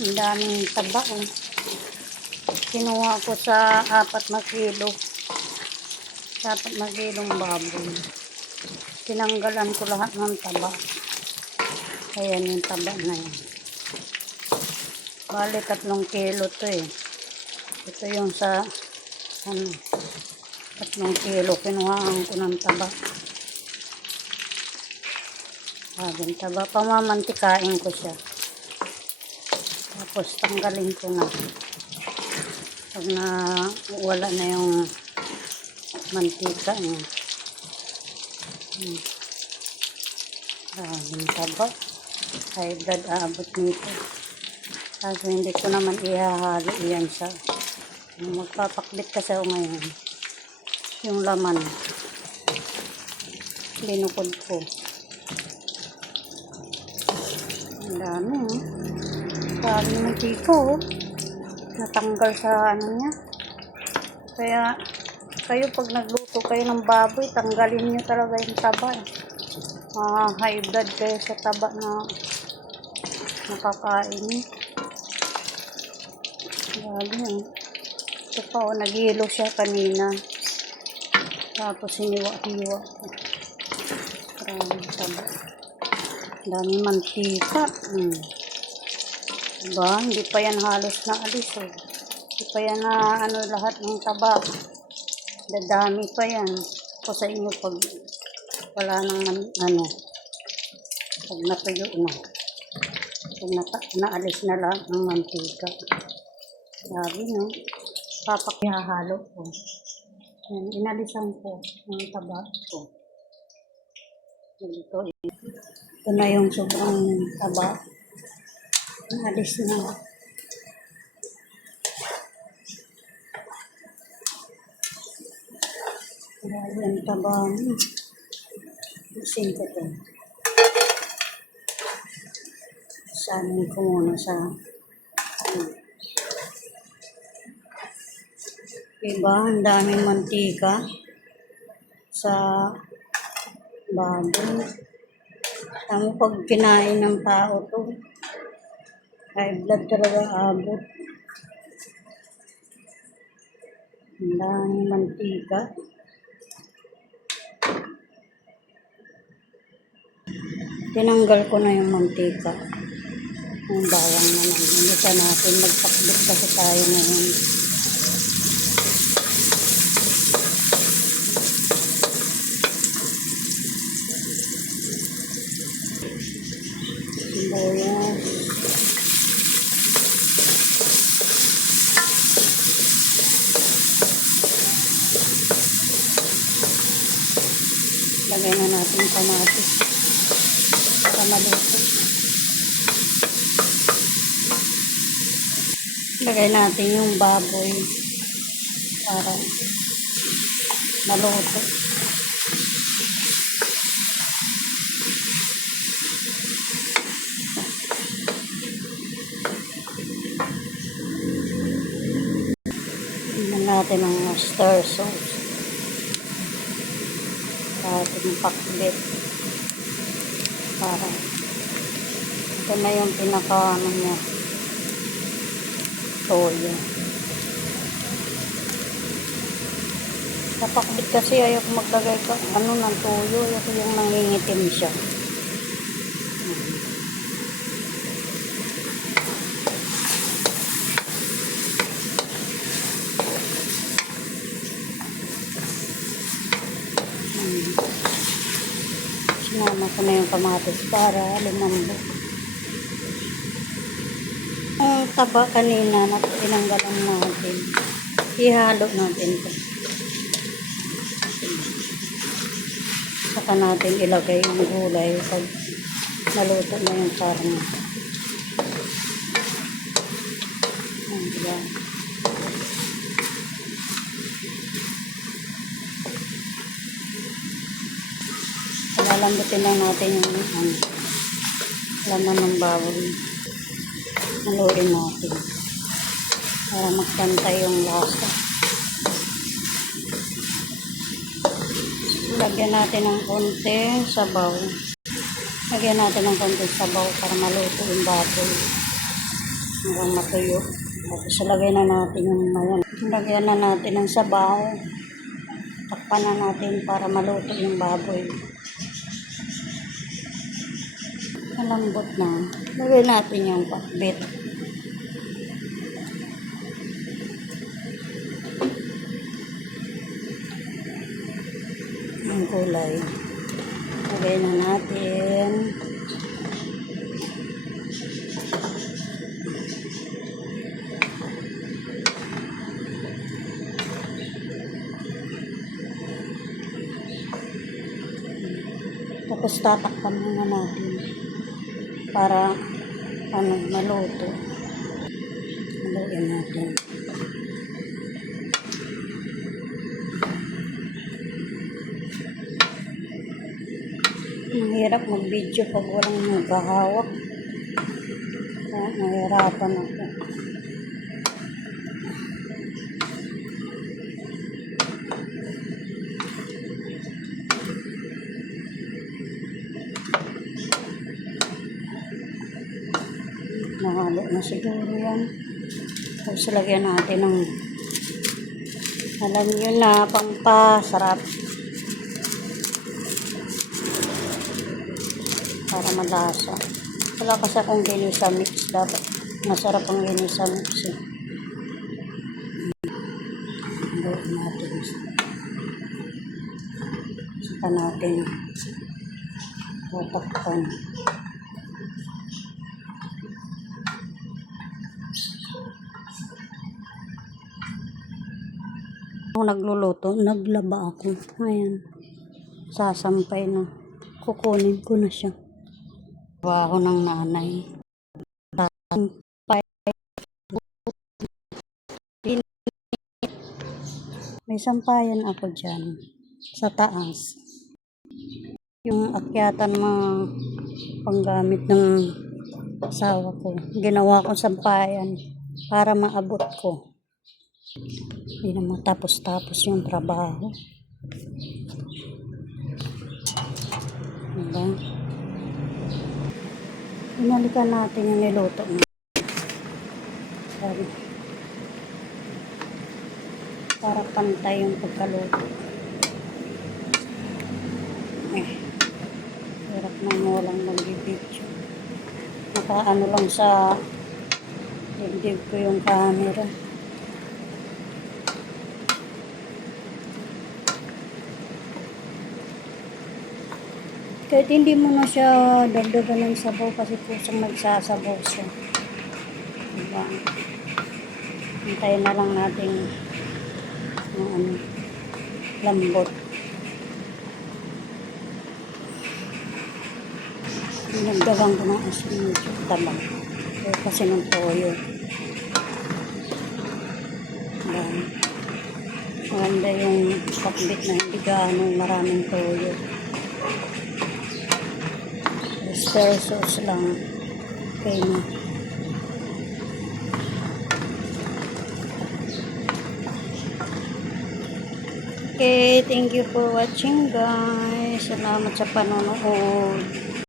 Ang daming taba oh. Kinuha ko sa 4 na kilo. Sa 4 na kilong baboy. Tinanggalan ko lahat ng taba. Ayan yung taba na yan. Bali 3 kilo to eh. Ito yung sa 3 kilo. Kinuhaan ko ng taba. Yung taba. Pamamantikain ko siya. Tapos tanggalin ko na. Pag na wala na yung mantika niya. Yung taba. High blood aabot nito. Kaso hindi ko naman ihahalo yan sa magpapakbit kasi ako ngayon. Yung laman. Binukod ko. Ang dami oh. Dami ng tiko oh. Natanggal sa ano niya. Kaya kayo pag nagluto kayo ng baboy, tanggalin nyo talaga yung taba. High blood kayo sa taba na nakakain nyo. Galing. Ito pa oh, naghilo siya kanina. Tapos hiniwa-hiwa. Maraming taba. Dami mantika. Diba? Hindi pa yan halos na alis oh. Hindi pa yan na ano lahat ng taba. Dadami pa yan. Ako sa inyo pag wala nang ano. Pag natuyo na. Pag naalis na lahat ng mantika. Sabi no. Papakihahalo ko. Yan, inalisan ko ng taba ko. Ito na yung sobrang taba. Alis na. Grabe ang taba. Isin ko ito. Sanin ko muna sa diba? Ang daming mantika sa baboy. Tama pag kinain ng tao to. High blood talaga abot. Ang daming mantika. Tinanggal ko na yung mantika. Ang bawang naman. Hindi ka natin magpakbit kasi tayo ngayon. Sibuyas. Lagay na natin kamatis para maluto. Lagay natin yung baboy para maluto. Tingnan natin ang star sauce. Ating pakbit para ito na yung pinaka ano niya toyo. Sa pakbit kasi ayaw ko maglagay ka ano ng toyo, ayaw ko yung nangingitim siya. Sinama ko na yung kamatis para lumambot. Ang taba kanina na tinanggalan natin. Ihalo natin ito. Saka natin ilagay yung gulay pag naluto na yung karne. Ayan. Lalambutin lang natin yung laman ng baboy. Haluin natin para magpantay yung lasa. Lagyan natin ng konti sabaw. Lagyan natin ng konti sabaw para maluto yung baboy. hanggang matuyo. Tapos ilagay na natin yung mayan. Ilagyan na natin ng sabaw. Takpan na natin para maluto yung baboy. Malambot na. Lagay natin yung pakbit. Ang kulay. Lagay na natin. Tapos tatakpan muna natin para maluto. Haluin natin. Mahirap mag-video pag walang nagahawak. Nahirapan ako. Nahalo na siguro yan. Tapos lagyan natin ng alam nyo na pampasarap para malasa. Wala kasi akong ginisa mix. Dapat masarap ang ginisa mix eh. Gawin natin. Saka natin tatakpan. Kung nagluluto, naglaba ako. Ayan. Sasampay na. Kukunin ko na siya. Gawa ako ng nanay. Sasampay. May sampayan ako dyan. Sa taas. Yung akyatan mga panggamit ng asawa ko. Ginawa ko sampayan para maabot ko. Hindi na matapos-tapos yung trabaho. Diba? Pinalikan natin yung niluto mo. Para pantay yung pagkaluto. Hirap na mo lang mag-video. Nakaano lang sa dibdib ko yung camera. Kahit hindi mo na siya dagdagan ng sabaw kasi kusang nagsasabaw siya. Diba? Hintayin na lang natin yung lambot. Nagdagang ko ng asin medyo tabang. Kasi ng toyo. Diba? Maganda yung pakbit na hindi gaano maraming toyo. Stir sauce lang. Okay na. Okay, thank you for watching guys. Salamat sa panonood.